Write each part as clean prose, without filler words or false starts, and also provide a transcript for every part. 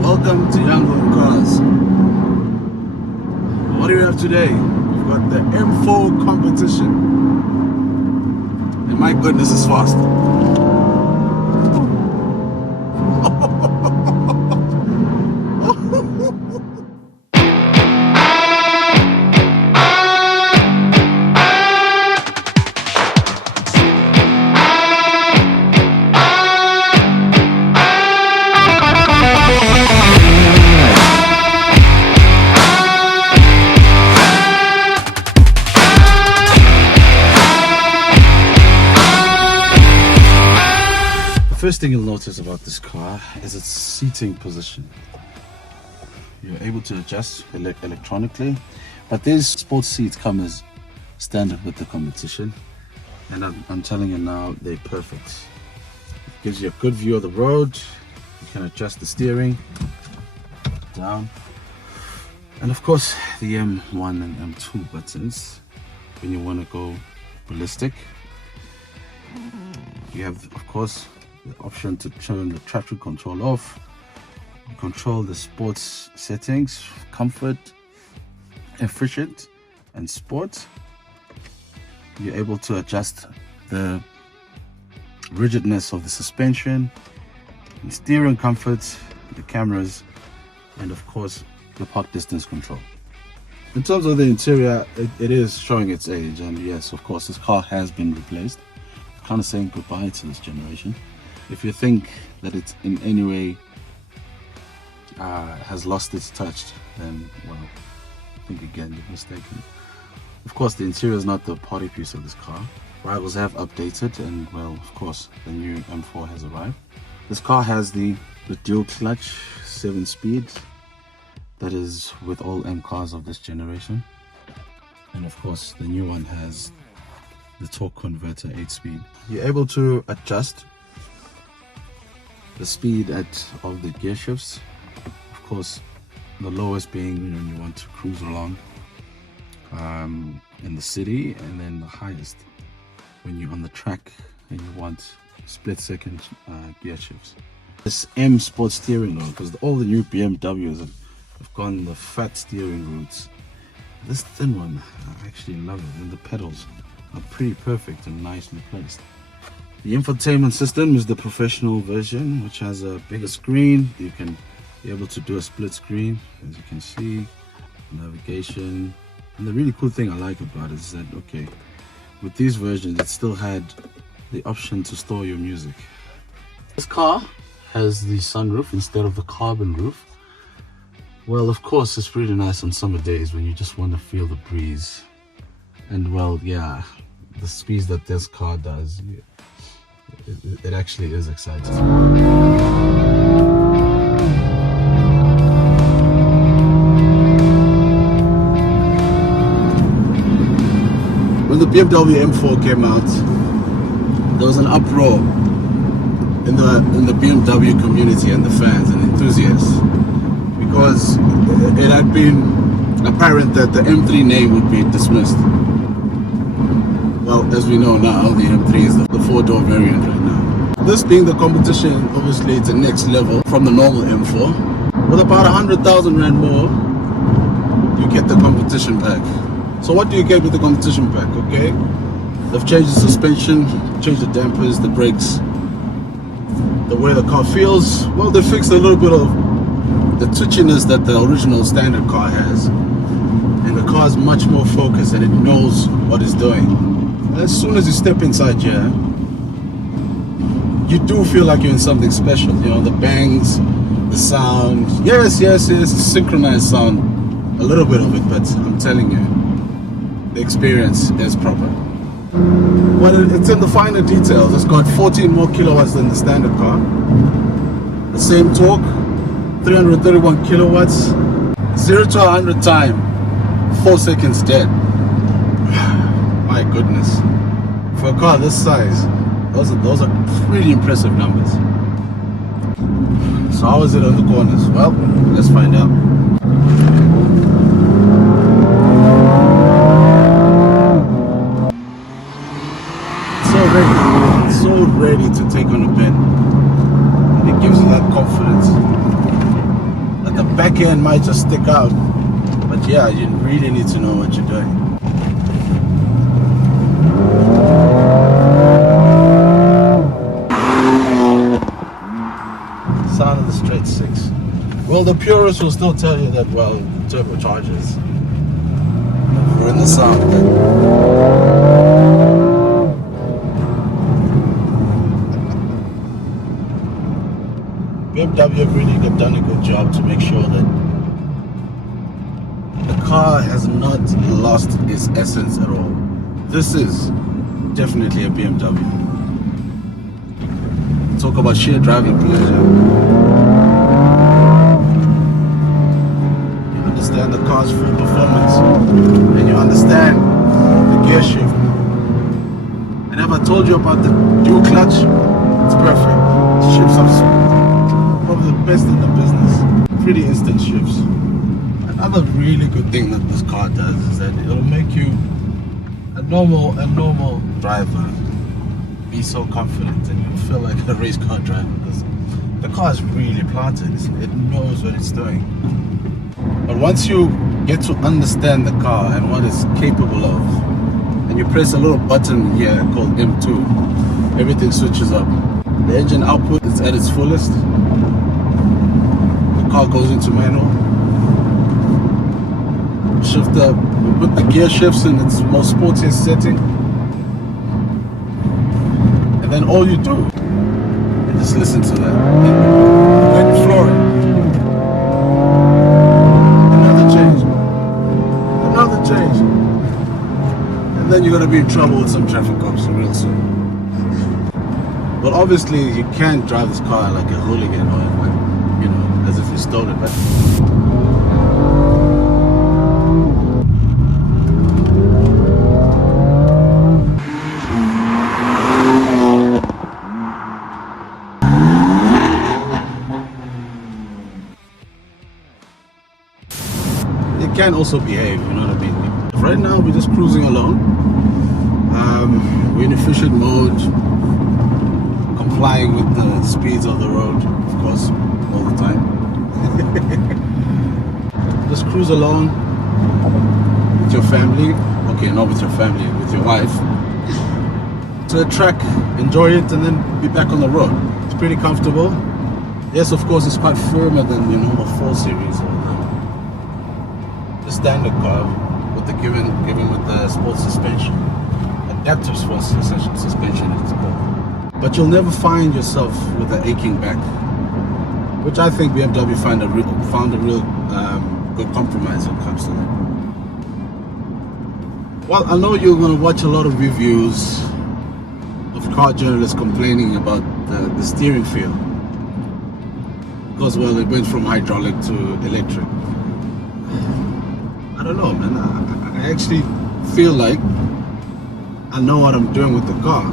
Welcome to Yanga Cars. What do we have today? We've got the M4 competition. And my goodness, it's fast. First thing you'll notice about this car is its seating position. You're able to adjust electronically, but these sports seats come as standard with the competition, and I'm telling you now, they're perfect. It gives you a good view of the road. You can adjust the steering down, and of course the M1 and M2 buttons when you want to go ballistic. You have, of course, the option to turn the traction control off. You control the sports settings: comfort, efficient, and sport. You're able to adjust the rigidness of the suspension, the steering comfort, the cameras, and of course the park distance control. In terms of the interior, it is showing its age, and yes, of course, this car has been replaced. Kind of saying goodbye to this generation. If you think that it's in any way has lost its touch, then, well, I think again you're mistaken. Of course, the interior is not the party piece of this car. Rivals have updated, and, well, of course, the new M4 has arrived. This car has the dual clutch 7-speed that is with all M cars of this generation, and of course the new one has the torque converter 8-speed. You're able to adjust the speed of the gear shifts. Of course, the lowest being when you want to cruise along in the city, and then the highest when you're on the track and you want split-second gear shifts. This M Sport steering wheel, because all the new BMWs have gone the fat steering routes. This thin one, I actually love it, and the pedals are pretty perfect and nicely placed. The infotainment system is the professional version, which has a bigger screen. You can be able to do a split screen, as you can see, navigation. And the really cool thing I like about it is that, okay, with these versions, it still had the option to store your music. This car has the sunroof instead of the carbon roof. Well, of course, it's pretty nice on summer days when you just want to feel the breeze. And, well, yeah, the speeds that this car does, it actually is exciting. When the BMW M4 came out, there was an uproar in the BMW community and the fans and enthusiasts, because it had been apparent that the M3 name would be dismissed. Well, as we know now, the M3 is the 4-door variant right now. This being the competition, obviously it's a next level from the normal M4. With about 100,000 Rand more, you get the competition pack. So what do you get with the competition pack? Okay, they've changed the suspension, changed the dampers, the brakes, the way the car feels. Well, they fixed a little bit of the twitchiness that the original standard car has, and the car is much more focused and it knows what it's doing. As soon as you step inside here, you do feel like you're in something special. You know, the bangs, the sound. Yes, synchronized sound, a little bit of it, but I'm telling you, the experience is proper. Well, it's in the finer details. It's got 14 more kilowatts than the standard car. The same torque, 331 kilowatts, 0 to 100 time, 4 seconds dead. My goodness. For a car this size, those are pretty impressive numbers. So how is it on the corners? Well, let's find out. So ready to take on a bend. And it gives you that confidence. That the back end might just stick out, but yeah, you really need to know what you're doing. Sound of the straight six. Well, the purists will still tell you that, well, turbochargers ruin the sound. BMW have really done a good job to make sure that the car has not lost its essence at all. This is definitely a BMW. Talk about sheer driving pleasure. You understand the car's full performance, and you understand the gear shift. And have I told you about the dual clutch? It's perfect. It shifts up smooth. Probably the best in the business. Pretty instant shifts. Another really good thing that this car does is that it'll make you a normal driver be so confident, and you feel like a race car driver because the car is really planted. It knows what it's doing. But once you get to understand the car and what it's capable of, and you press a little button here called M2, everything switches up. The engine output is at its fullest. The car goes into manual. Shifter, we put the gear shifts in its most sportiest setting. And then all you do is just listen to that. And then you floor it. Another change. And then you're going to be in trouble with some traffic cops real soon. Well, obviously you can't drive this car like a hooligan or like, you know, as if you stole it, right? Can also behave, you know what I mean? Right now we're just cruising along. We're in efficient mode, complying with the speeds of the road, of course, all the time. Just cruise along with your family. Okay, not with your family, with your wife. To the track, enjoy it, and then be back on the road. It's pretty comfortable. Yes, of course, it's quite firmer than your normal 4 Series or the standard car with the given with the sports suspension, adaptive sports suspension it's called. But you'll never find yourself with an aching back, which I think BMW found a real good compromise when it comes to that. Well, I know you're going to watch a lot of reviews of car journalists complaining about the steering feel, because well, it went from hydraulic to electric. I don't know, man. I actually feel like I know what I'm doing with the car.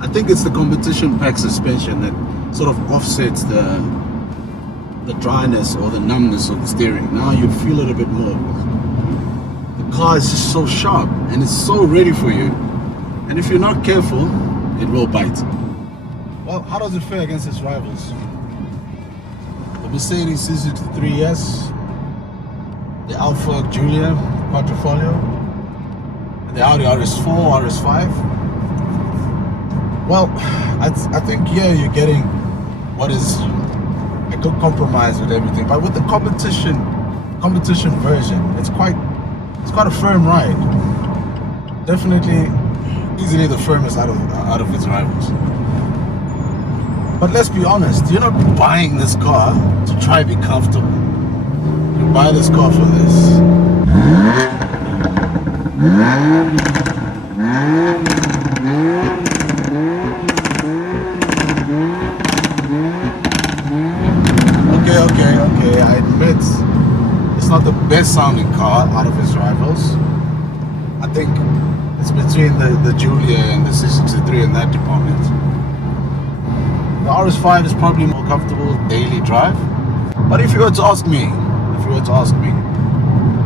I think it's the competition pack suspension that sort of offsets the dryness or the numbness of the steering. Now you feel it a bit more. The car is just so sharp and it's so ready for you. And if you're not careful, it will bite. Well, how does it fare against its rivals? The Mercedes C63S, the Alfa Giulia Quadrifoglio, and the Audi RS4, RS5. Well, I think here you're getting what is a could compromise with everything, but with the competition version, it's quite a firm ride. Definitely, easily the firmest out of its rivals. But let's be honest, you're not buying this car to try to be comfortable. You buy this car for this. Okay, I admit it's not the best sounding car out of its rivals. I think it's between the Giulia and the 663 in that department. The RS5 is probably more comfortable daily drive. But if you were to ask me,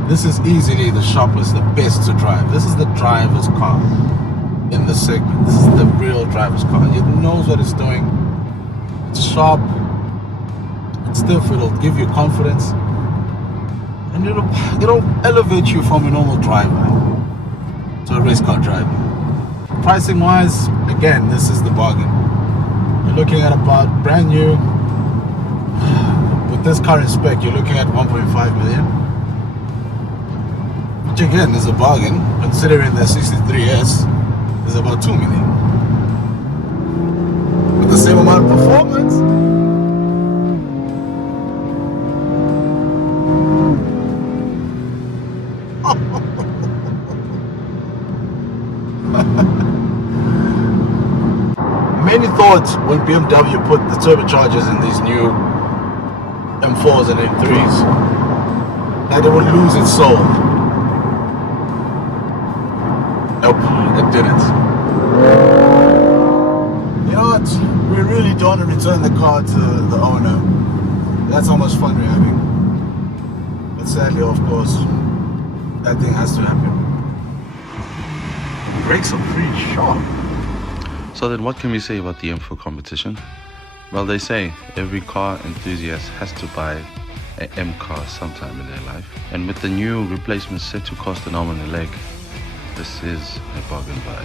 this is easily the sharpest, the best to drive. This is the driver's car in the segment. This is the real driver's car. It knows what it's doing. It's sharp. It's stiff. It'll give you confidence, and it'll elevate you from a normal driver to a race car driver. Pricing wise, again, this is the bargain. You're looking at about brand new, with this current spec, you're looking at 1.5 million, which again is a bargain considering the 63S is about 2 million. With the same amount of performance, many thought when BMW put the turbochargers in these new M4s and M3s that it would lose its soul. Nope, it didn't. You know what? We really don't want to return the car to the owner. That's how much fun we're having. But sadly, of course, that thing has to happen. The brakes are pretty sharp. So then what can we say about the M4 competition? Well, they say every car enthusiast has to buy an M car sometime in their life. And with the new replacement set to cost an arm and a leg, this is a bargain buy.